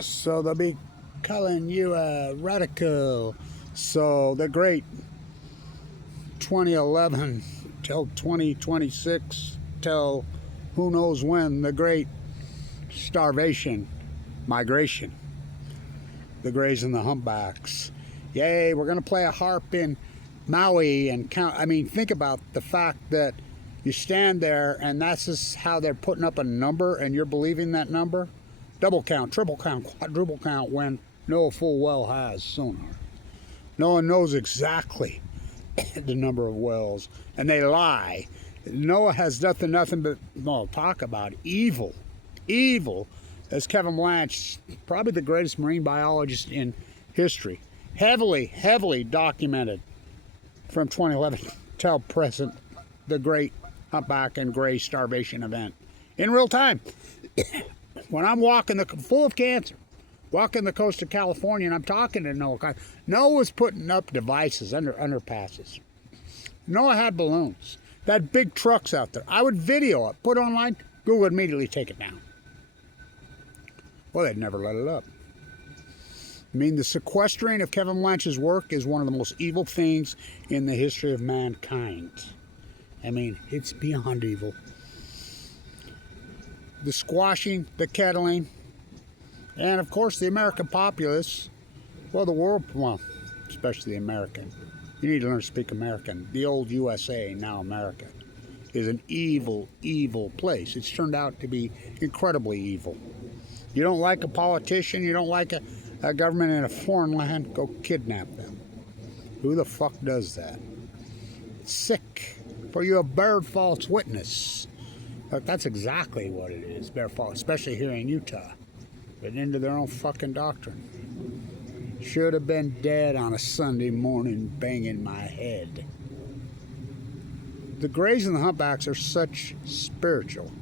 So they'll be calling you a radical. So the great 2011 till 2026 till who knows when, the great starvation, migration, the grays and the humpbacks. Yay, we're going to play a harp in Maui and count. I mean, think about the fact that you stand there and that's just how they're putting up a number and you're believing that number. Double count, triple count, quadruple count when Noah full well has sonar. No one knows exactly the number of wells, and they lie. Noah has nothing but, well, talk about evil. Evil, as Kevin Blanch, probably the greatest marine biologist in history, heavily documented from 2011 till present, the great humpback and gray starvation event in real time. When I'm walking full of cancer, walking the coast of California, and I'm talking to Noah. Noah was putting up devices under underpasses. Noah had balloons. That big trucks out there. I would video it, put it online. Google would immediately take it down. Well, they'd never let it up. I mean, the sequestering of Kevin Blanch's work is one of the most evil things in the history of mankind. I mean, it's beyond evil. The squashing, the kettling, and of course the American populace, well, the world, well, especially the American. You need to learn to speak American. The old USA, now America, is an evil, evil place. It's turned out to be incredibly evil. You don't like a politician, you don't like a government in a foreign land, go kidnap them. Who the fuck does that? It's sick. For you a bird false witness. But that's exactly what it is, bear false, especially here in Utah. But into their own fucking doctrine. Should have been dead on a Sunday morning banging my head. The grays and the humpbacks are such spiritual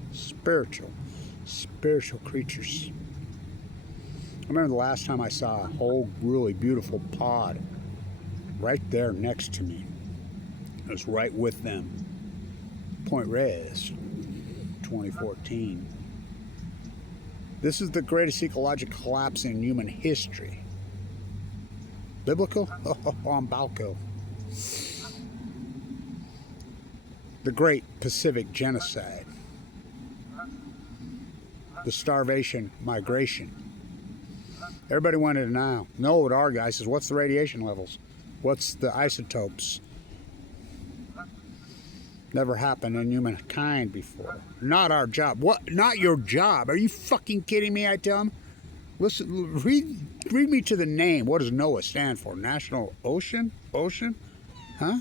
creatures. I remember the last time I saw a whole really beautiful pod right there next to me. I was right with them. Point Reyes, 2014. This is the greatest ecological collapse in human history. Biblical? Oh, on Balco. The Great Pacific Genocide. The starvation migration. Everybody went in denial. No, what our guy says, what's the radiation levels? What's the isotopes? Never happened in humankind before. Not our job. What? Not your job. Are you fucking kidding me? I tell him. Listen, read me to the name. What does NOAA stand for? National Ocean? Ocean? Huh?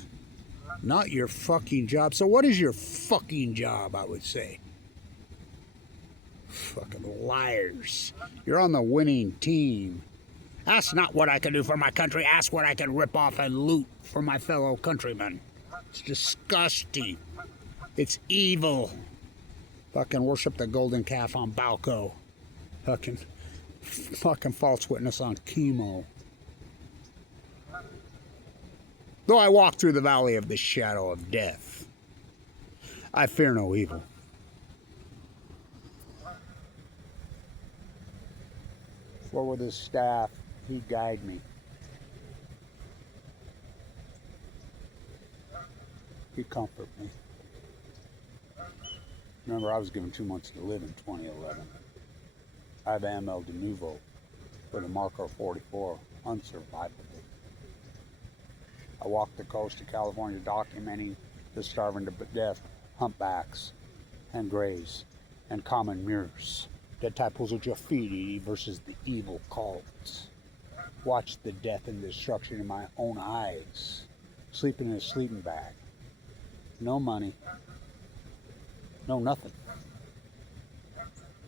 Not your fucking job. So what is your fucking job, I would say? Fucking liars. You're on the winning team. Ask not what I can do for my country. Ask what I can rip off and loot for my fellow countrymen. It's disgusting. It's evil. Fucking worship the golden calf on Balco. Fucking false witness on chemo. Though I walk through the valley of the shadow of death, I fear no evil. For with his staff, he guide me. He comfort me. Remember, I was given 2 months to live in 2011. I have AML de novo with a marker 44, unsurvivable. I walked the coast of California documenting the starving to death humpbacks and grays and common mures. The typos of graffiti versus the evil cults. Watched the death and destruction in my own eyes. Sleeping in a sleeping bag. No money. No nothing.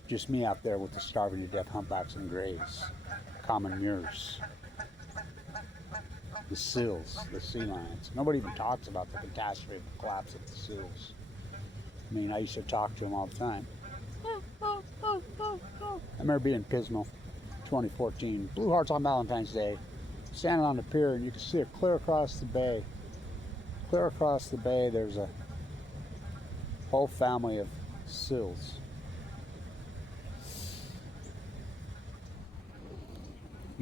Just me out there with the starving to death humpbacks and grays. Common mures. The seals, the sea lions. Nobody even talks about the catastrophe of the collapse of the seals. I mean, I used to talk to them all the time. I remember being in Pismo, 2014. Blue Hearts on Valentine's Day. Standing on the pier and you can see it clear across the bay. Clear across the bay there's a whole family of seals.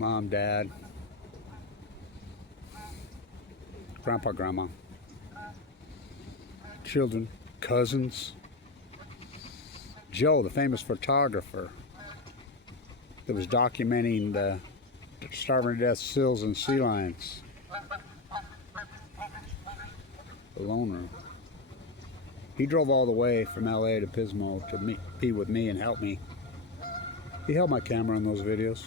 Mom, Dad, Grandpa, Grandma, children, cousins. Joe, the famous photographer that was documenting the starving to death seals and sea lions. The loner. He drove all the way from LA to Pismo to be with me and help me. He held my camera on those videos.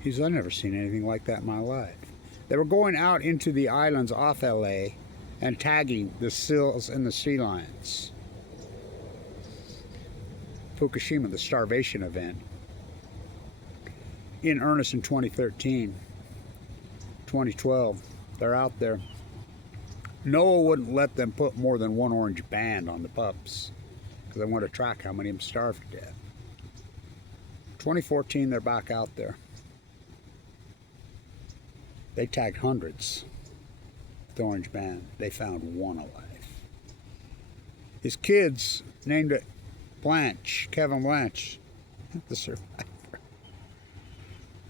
He said, I've never seen anything like that in my life. They were going out into the islands off LA and tagging the seals and the sea lions. FUKUSHIMA, the starvation event, in earnest in 2013, 2012, they're out there. Noah wouldn't let them put more than one orange band on the pups because they wanted to track how many of them starved to death. 2014, they're back out there. They tagged hundreds with the orange band. They found one alive. His kids named it Blanch, Kevin Blanch, the survivor.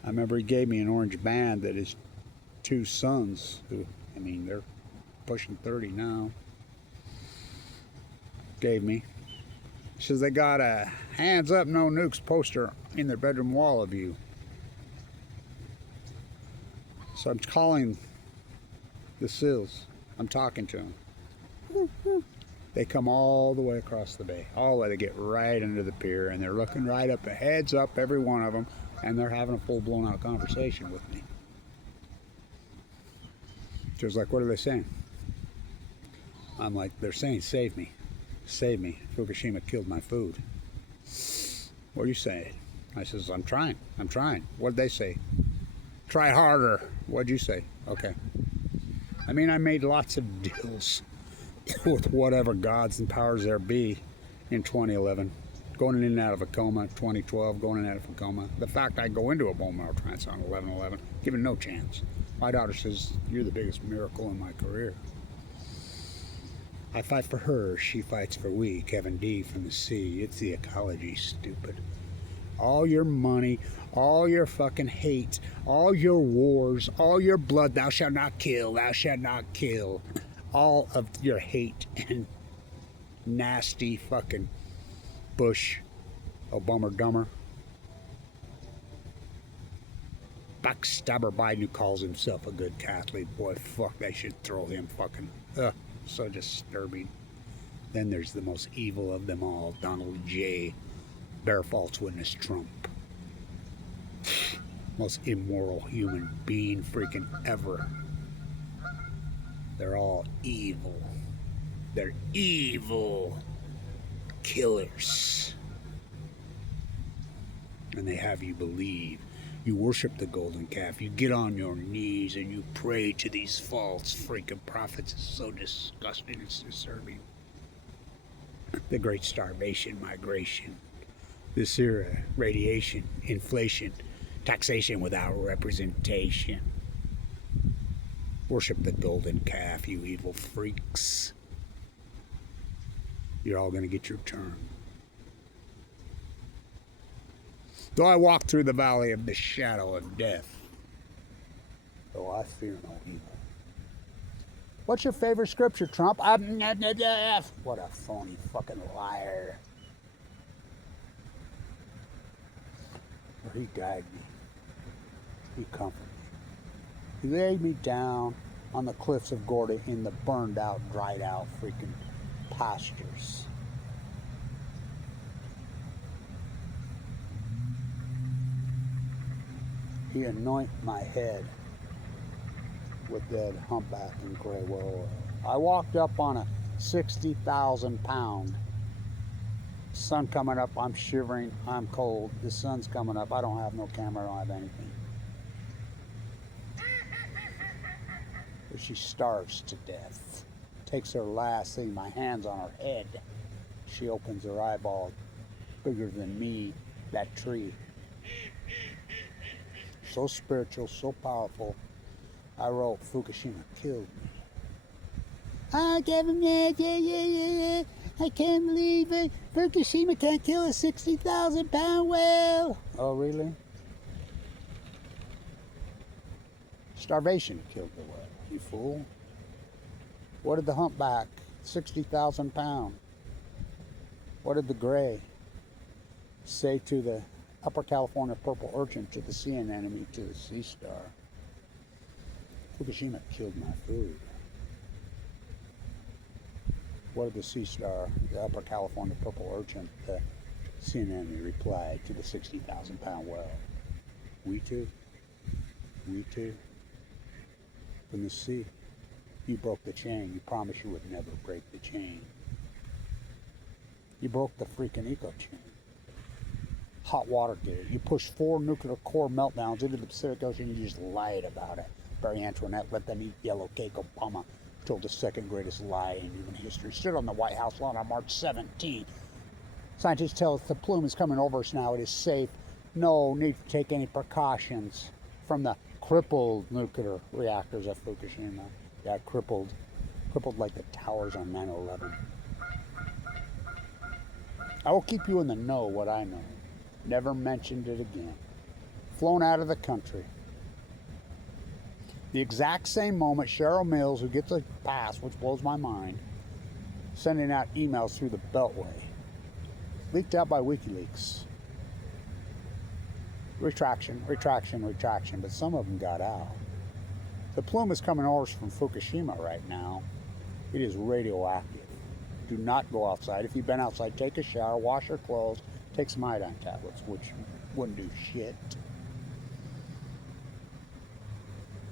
I remember he gave me an orange band that his two sons, who, I mean, they're pushing 30 now, gave me. He says they got a hands up, no nukes poster in their bedroom wall of you. So I'm calling the seals. I'm talking to them. They come all the way across the bay. All the way. They get right under the pier and they're looking right up, heads up, every one of them, and they're having a full blown out conversation with me. She was like, what are they saying? I'm like, they're saying, save me. Save me. FUKUSHIMA killed my food. What are you saying? I says, I'm trying. I'm trying. What did they say? Try harder. What'd you say? Okay. I mean, I made lots of deals with whatever gods and powers there be in 2011. Going in and out of a coma, 2012, going in and out of a coma. The fact I go into a bone marrow transplant on 11/11, given no chance. My daughter says, you're the biggest miracle in my career. I fight for her, she fights for we. Kevin D from the sea. It's the ecology, stupid. All your money, all your fucking hate, all your wars, all your blood, thou shalt not kill, thou shalt not kill. All of your hate and nasty fucking Bush, Obama dumber. Backstabber Biden who calls himself a good Catholic. Boy, fuck, they should throw him fucking, so disturbing. Then there's the most evil of them all, Donald J. Bear false witness Trump. Most immoral human being freaking ever. They're all evil. They're evil killers. And they have you believe. You worship the golden calf. You get on your knees and you pray to these false freaking prophets. It's so disgusting. It's disturbing. The great starvation, migration. This era, radiation, inflation, taxation without representation. Worship the golden calf, you evil freaks. You're all going to get your turn. Though I walk through the valley of the shadow of death, though I fear no evil. What's your favorite scripture, Trump? What a phony fucking liar. He guided me. He comforted me. He laid me down on the cliffs of Gorda in the burned out, dried out freaking pastures. He anointed my head with dead humpback and gray oil. I walked up on a 60,000 pound. Sun coming up, I'm shivering, I'm cold. The sun's coming up, I don't have no camera, I don't have anything. But she starves to death. Takes her last thing, my hand's on her head. She opens her eyeball, bigger than me, that tree. So spiritual, so powerful. I wrote, FUKUSHIMA killed me. I gave him yeah. I can't believe it. Fukushima can't kill a 60,000-pound whale. Oh, really? Starvation killed the whale, you fool. What did the humpback, 60,000 pound? What did the gray say to the Upper California purple urchin, to the sea anemone, to the sea star? Fukushima killed my food. What did the sea star, the Upper California purple urchin, the sea anemone reply to the 60,000-pound whale? We too. We too. From the sea. You broke the chain. You promised you would never break the chain. You broke the freaking eco chain. Hot water did it. You pushed 4 nuclear core meltdowns into the Pacific Ocean. You just lied about it. Barry Antoinette let them eat yellow cake. Obama told the second greatest lie in human history. Stood on the White House lawn on March 17. Scientists tell us the plume is coming over us now. It is safe. No need to take any precautions from the crippled nuclear reactors at Fukushima. Yeah, crippled like the towers on 9/11. I will keep you in the know what I know. Never mentioned it again. Flown out of the country. The exact same moment Cheryl Mills, who gets a pass, which blows my mind, sending out emails through the Beltway, leaked out by WikiLeaks. Retraction, but some of them got out. The plume is coming over us from Fukushima right now. It is radioactive. Do not go outside. If you've been outside, take a shower, wash your clothes, take some iodine tablets, which wouldn't do shit.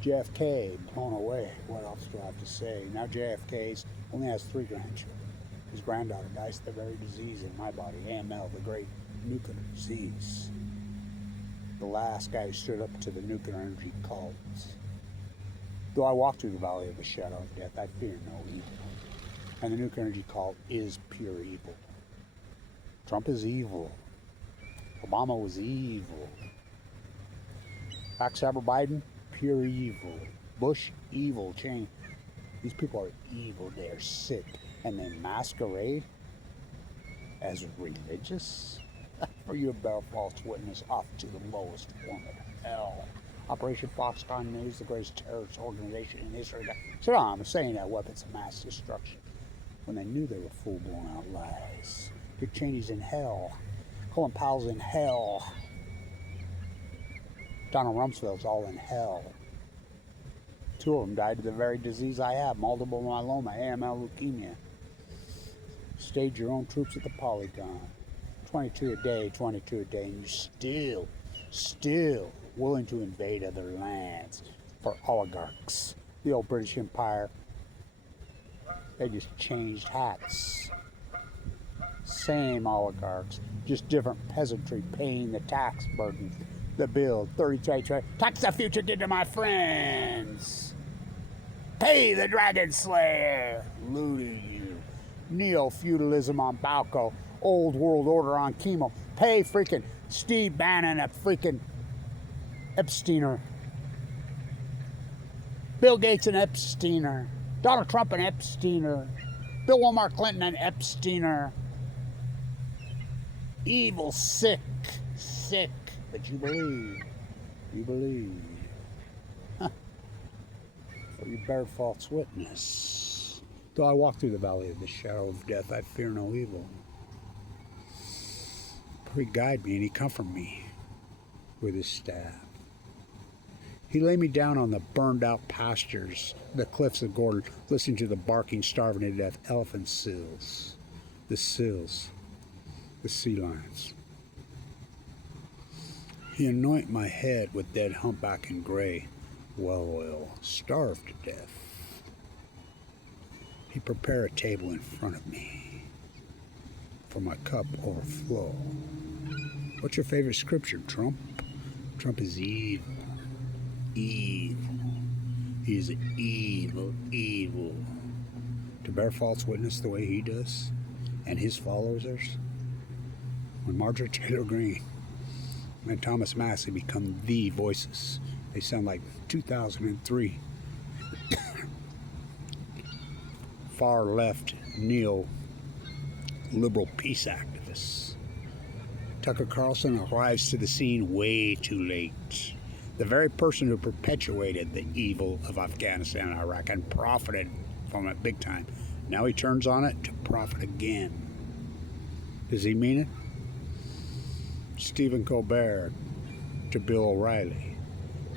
JFK, blown away. What else do I have to say? Now JFK only has 3 grandchildren. His granddaughter dies of the very disease in my body, AML, the great nuclear disease. The last guy who stood up to the nuclear energy cults. Though I walk through the valley of the shadow of death, I fear no evil. And the nuclear energy cult is pure evil. Trump is evil. Obama was evil. Backstabber Biden, pure evil. Bush, evil. Cheney, these people are evil. They are sick. And they masquerade as religious? For you bear false witness off to the lowest form of hell. Operation Foxconn News, the greatest terrorist organization in history. Saddam Hussein had weapons of mass destruction when they knew they were full-blown out lies. Dick Cheney's in hell. Colin Powell's in hell. Donald Rumsfeld's all in hell. 2 of them died of the very disease I have, multiple myeloma, AML, leukemia. Stage your own troops at the Polygon. 22 a day, and you're still willing to invade other lands for oligarchs. The old British Empire, they just changed hats. Same oligarchs, just different peasantry paying the tax burden, the bill, 33 tax the future did to my friends. Pay the Dragon Slayer, looting you. Neo-feudalism on Balco, old world order on chemo. Pay freaking Steve Bannon a freaking Epsteiner. Bill Gates an Epsteiner. Donald Trump an Epsteiner. Bill Walmart Clinton an Epsteiner. Evil, sick, but you believe. Huh. For you bear false witness. Though I walk through the valley of the shadow of death, I fear no evil. For he guide me and he comfort me with his staff. He lay me down on the burned out pastures, the cliffs of Gordon, listening to the barking, starving to death elephant seals, the sea lions. He anoint my head with dead humpback and gray, well oil, starved to death. He prepare a table in front of me, for my cup overflow. What's your favorite scripture, Trump? Trump is evil. Evil. He is evil. To bear false witness the way he does, and his followers are. When Marjorie Taylor Greene and Thomas Massey become the voices, they sound like 2003 far-left neo-liberal peace activists. Tucker Carlson arrives to the scene way too late. The very person who perpetuated the evil of Afghanistan and Iraq and profited from it big time. Now he turns on it to profit again. Does he mean it? Stephen Colbert to Bill O'Reilly.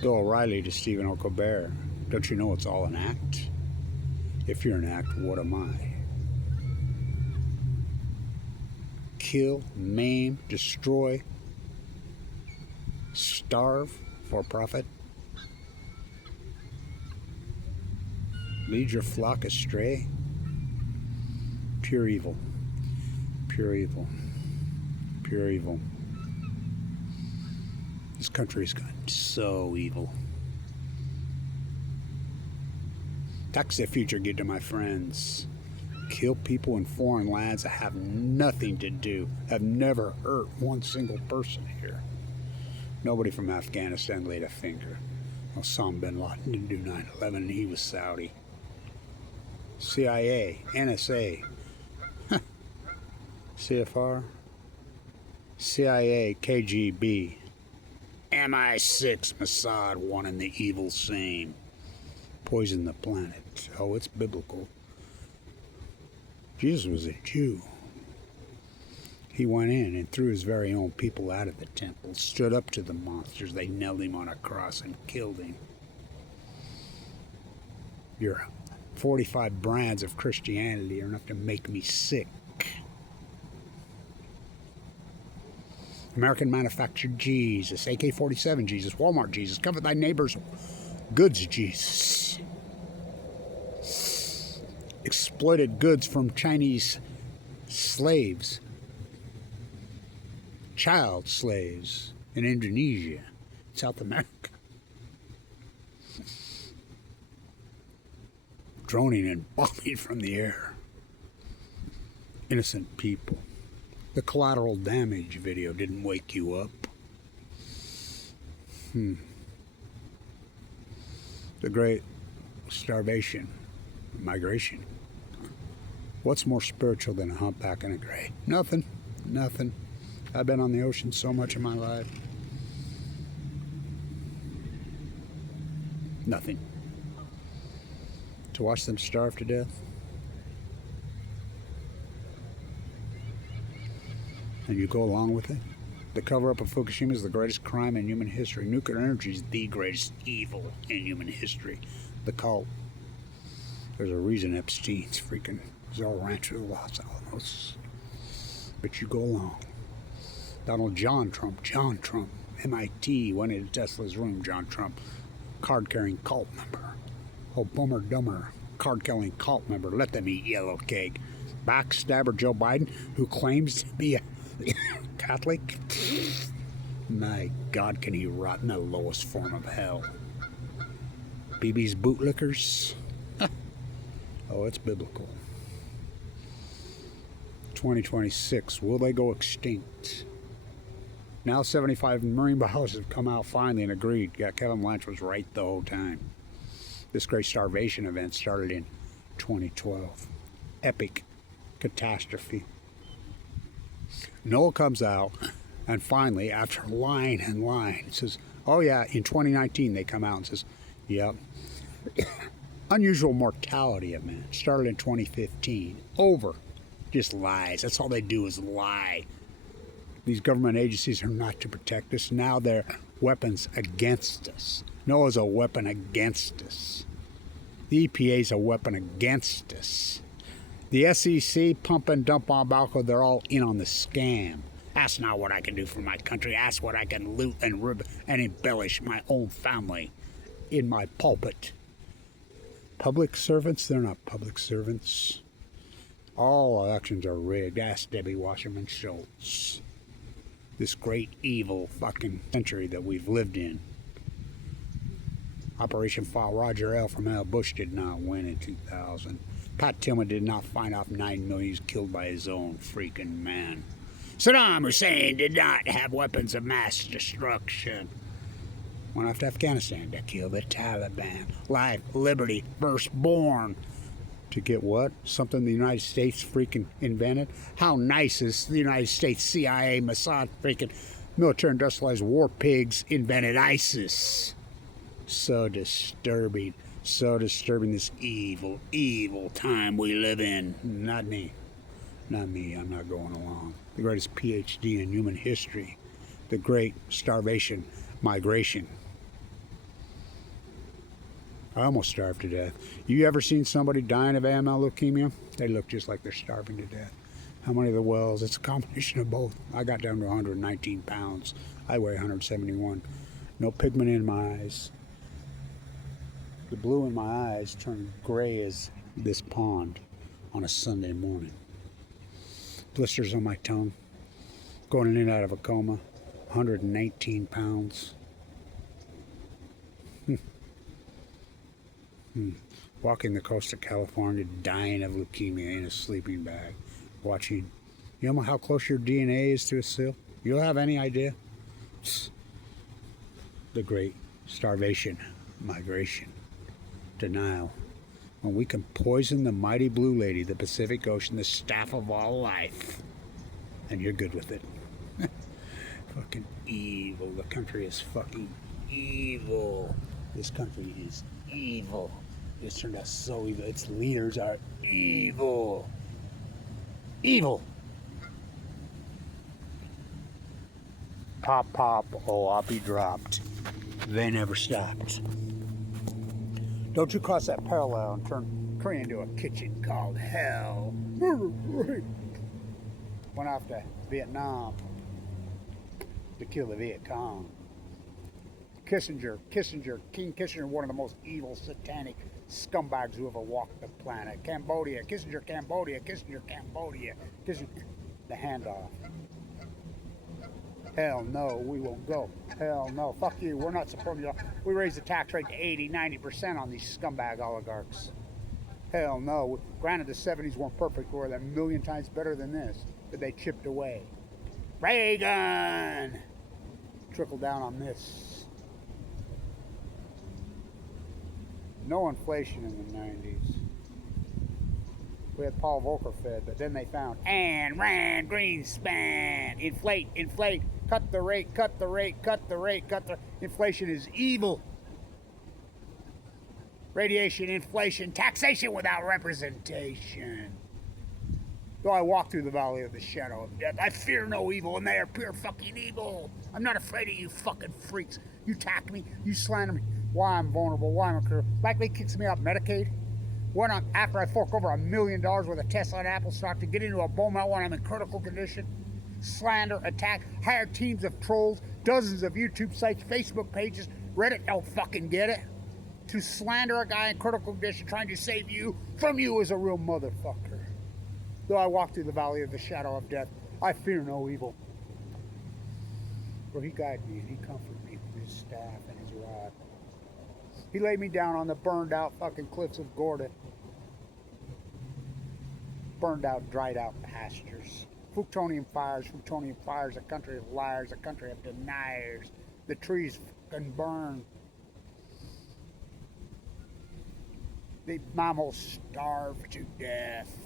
Bill O'Reilly to Stephen Colbert. Don't you know it's all an act? If you're an act, what am I? Kill, maim, destroy, starve for profit. Lead your flock astray. Pure evil. Pure evil. Pure evil. This country's gotten so evil. Toxic future good to my friends. Kill people in foreign lands that have nothing to do, have never hurt one single person here. Nobody from Afghanistan laid a finger. Osama bin Laden didn't do 9/11 and he was Saudi. CIA, NSA, CFR, CIA, KGB, MI6, Mossad, one and the evil same. Poison the planet. Oh, it's biblical. Jesus was a Jew. He went in and threw his very own people out of the temple, stood up to the monsters. They nailed him on a cross and killed him. Your 45 brands of Christianity are enough to make me sick. American manufactured Jesus, AK-47 Jesus, Walmart Jesus, cover thy neighbor's goods Jesus. Exploited goods from Chinese slaves, child slaves in Indonesia, South America. Droning and bombing from the air. Innocent people. The collateral damage video didn't wake you up. The great starvation, migration. What's more spiritual than a humpback and a gray? Nothing. Nothing. I've been on the ocean so much in my life. Nothing. To watch them starve to death? And you go along with it? The cover-up of Fukushima is the greatest crime in human history. Nuclear energy is the greatest evil in human history. The cult. There's a reason Epstein's freaking Czar Rancho Los Alamos. But you go along. John Trump, MIT, went into Tesla's room, John Trump, card-carrying cult member. Oh, bummer dumber, card-carrying cult member, let them eat yellow cake. Backstabber Joe Biden, who claims to be a Catholic. My God, can he rot in the lowest form of hell. BB's bootlickers. Oh, it's biblical. 2026, will they go extinct? Now 75 marine biologists have come out finally and agreed. Yeah, Kevin Blanch was right the whole time. This great starvation event started in 2012. Epic catastrophe. Noah comes out and finally, after lying and lying, says, oh yeah, in 2019 they come out and says, yep. Unusual mortality event started in 2015. Over. Just lies. That's all they do is lie. These government agencies are not to protect us. Now they're weapons against us. NOAA's a weapon against us. The EPA's a weapon against us. The SEC, pump and dump on Balco, they're all in on the scam. Ask not what I can do for my country. Ask what I can loot and rib and embellish my own family in my pulpit. Public servants? They're not public servants. All elections are rigged. Ask Debbie Wasserman Schultz. This great evil fucking century that we've lived in. Operation Fall Roger L. from Al Bush did not win in 2000. Pat Tillman did not find off 9 million killed by his own freaking man. Saddam Hussein did not have weapons of mass destruction. Went off to Afghanistan to kill the Taliban. Life, liberty, firstborn. To get what? Something the United States freaking invented? How nice is the United States CIA, Mossad, freaking military industrialized war pigs invented ISIS? So disturbing. So disturbing, this evil, evil time we live in. Not me. Not me. I'm not going along. The greatest PhD in human history. The great starvation migration. I almost starved to death. You ever seen somebody dying of AML leukemia? They look just like they're starving to death. How many of the wells? It's a combination of both. I got down to 119 pounds. I weigh 171. No pigment in my eyes. The blue in my eyes turned gray as this pond on a Sunday morning. Blisters on my tongue. Going in and out of a coma. 119 pounds. Walking the coast of California, dying of leukemia in a sleeping bag. Watching. You know how close your DNA is to a seal? You'll have any idea? The great starvation, migration, denial. When we can poison the mighty blue lady, the Pacific Ocean, the staff of all life, and you're good with it. Fucking evil. The country is fucking evil. This country is evil. It's turned out so evil. Its leaders are evil. Evil. Pop, pop, oh, I'll be dropped. They never stopped. Don't you cross that parallel and turn Korea into a kitchen called hell. Went off to Vietnam to kill the Viet Cong. King Kissinger, one of the most evil, satanic scumbags who ever walked the planet. Cambodia, Kissinger, the handoff. Hell no, we won't go. Hell no, fuck you, we're not supporting you. We raised the tax rate to 80, 90% on these scumbag oligarchs. Hell no. Granted, the 70s weren't perfect, we're a million times better than this, but they chipped away. Reagan! Trickle down on this. No inflation in the 90s. We had Paul Volcker Fed, but then they found Ayn Rand Greenspan. Inflate, cut the rate. Inflation is evil. Radiation, inflation, taxation without representation. Though I walk through the valley of the shadow of death, I fear no evil, and they are pure fucking evil. I'm not afraid of you fucking freaks. You attack me, you slander me. Why I'm vulnerable, why I'm a criminal. Likely kicks me off Medicaid. When after I fork over $1 million worth of Tesla and Apple stock to get into a bull mount when I'm in critical condition. Slander, attack, hire teams of trolls, dozens of YouTube sites, Facebook pages, Reddit don't fucking get it. To slander a guy in critical condition trying to save you from you is a real motherfucker. Though I walk through the valley of the shadow of death, I fear no evil. For he guided me and he comforted me with his staff and his rod. He laid me down on the burned out fucking cliffs of Gorda. Burned out, dried out pastures. Plutonium fires, a country of liars, a country of deniers. The trees fucking burn. The mammals starve to death.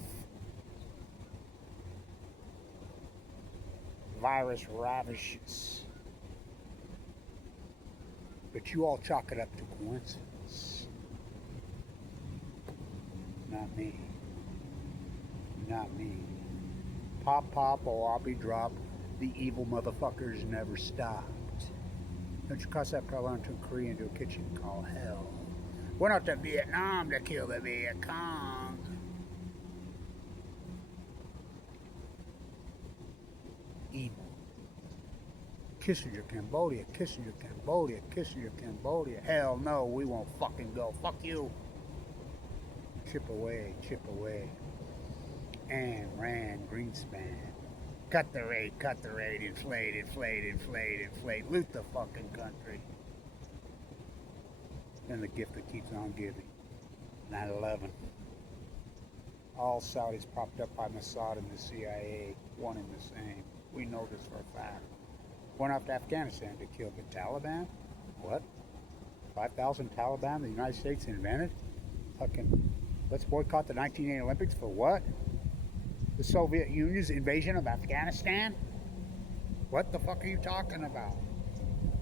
Virus ravishes. But you all chalk it up to coincidence. Not me. Not me. Pop, pop, oh, I'll be dropped. The evil motherfuckers never stopped. Don't you cross that parallel and turn Korea into a kitchen called hell. Went out to Vietnam to kill the Viet Cong. Evil. Kissinger, Cambodia. Hell no, we won't fucking go. Fuck you. Chip away. Ayn Rand Greenspan. Cut the rate. Inflate. Loot the fucking country. And the gift that keeps on giving. 9/11. All Saudis propped up by Mossad and the CIA. One and the same. We know this for a fact. Went off to Afghanistan to kill the Taliban? What? 5,000 Taliban the United States invented? Fucking Let's boycott the 1980 Olympics for what? The Soviet Union's invasion of Afghanistan? What the fuck are you talking about?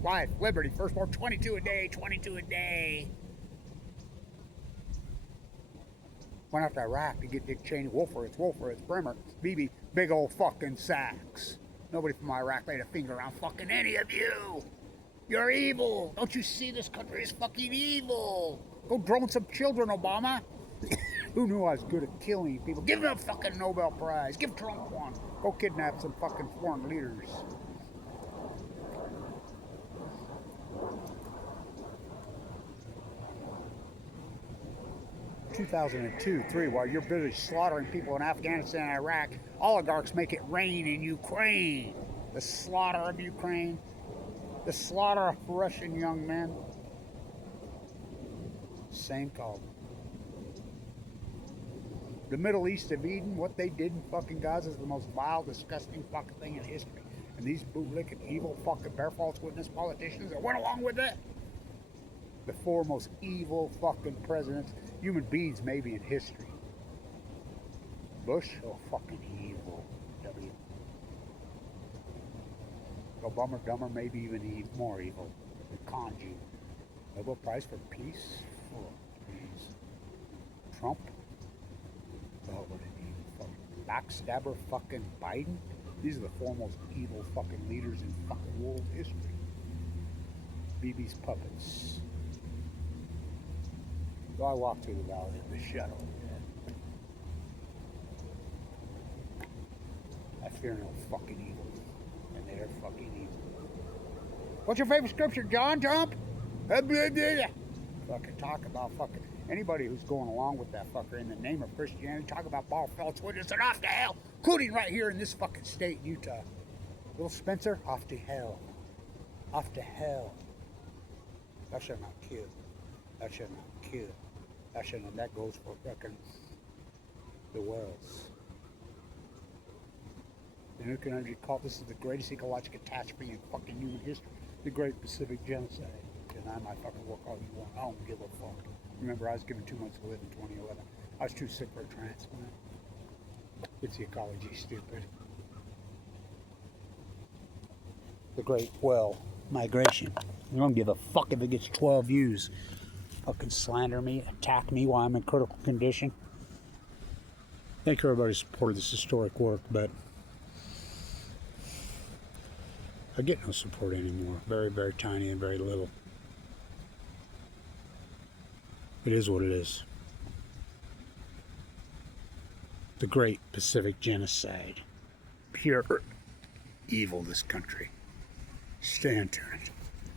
Life, liberty, firstborn, 22 a day, 22 a day. Went out to Iraq to get Dick Cheney, Wolfowitz, Bremer, Bibi, big old fucking sacks. Nobody from Iraq laid a finger on fucking any of you. You're evil. Don't you see this country is fucking evil? Go drone some children, Obama. Who knew I was good at killing people? Give him a fucking Nobel Prize. Give Trump one. Go kidnap some fucking foreign leaders. In 2002-3, while you're busy slaughtering people in Afghanistan and Iraq, oligarchs make it rain in Ukraine. The slaughter of Ukraine, the slaughter of Russian young men. Same call. The Middle East of Eden, what they did in fucking Gaza is the most vile, disgusting fucking thing in history. And these bootlicking, evil, fucking bear false witness politicians that went along with it. The four most evil fucking presidents, human beings maybe in history. Bush, oh fucking evil. W. Obama, dumber, maybe even more evil. The Kanji. Nobel Prize for Peace? Oh, please. Trump? Oh, what an evil fucking backstabber fucking Biden? These are the four most evil fucking leaders in fucking world history. BB's puppets. So I walk through the valley of the shadow of death. I fear no fucking evil. And they're fucking evil. What's your favorite scripture, John Trump? Fucking talk about fucking anybody who's going along with that fucker in the name of Christianity, talk about ball false witness and off to hell, including right here in this fucking state, Utah. Little Spencer, off to hell. Off to hell. Thou shalt not kill. Thou shalt not kill. Thou shalt not. That goes for fucking the Wells. The nuclear energy cult. This is the greatest ecological catastrophe in fucking human history. The Great Pacific Genocide. And I might fucking work all you want. I don't give a fuck. Remember, I was given 2 months to live in 2011. I was too sick for a transplant. It's the ecology, stupid. The Great Well Migration. I don't give a fuck if it gets 12 views. Fucking slander me, attack me while I'm in critical condition. Thank you everybody who supported this historic work, but I get no support anymore. Very, very tiny and very little. It is what it is. The Great Pacific Genocide. Pure evil, this country. Stay unturned.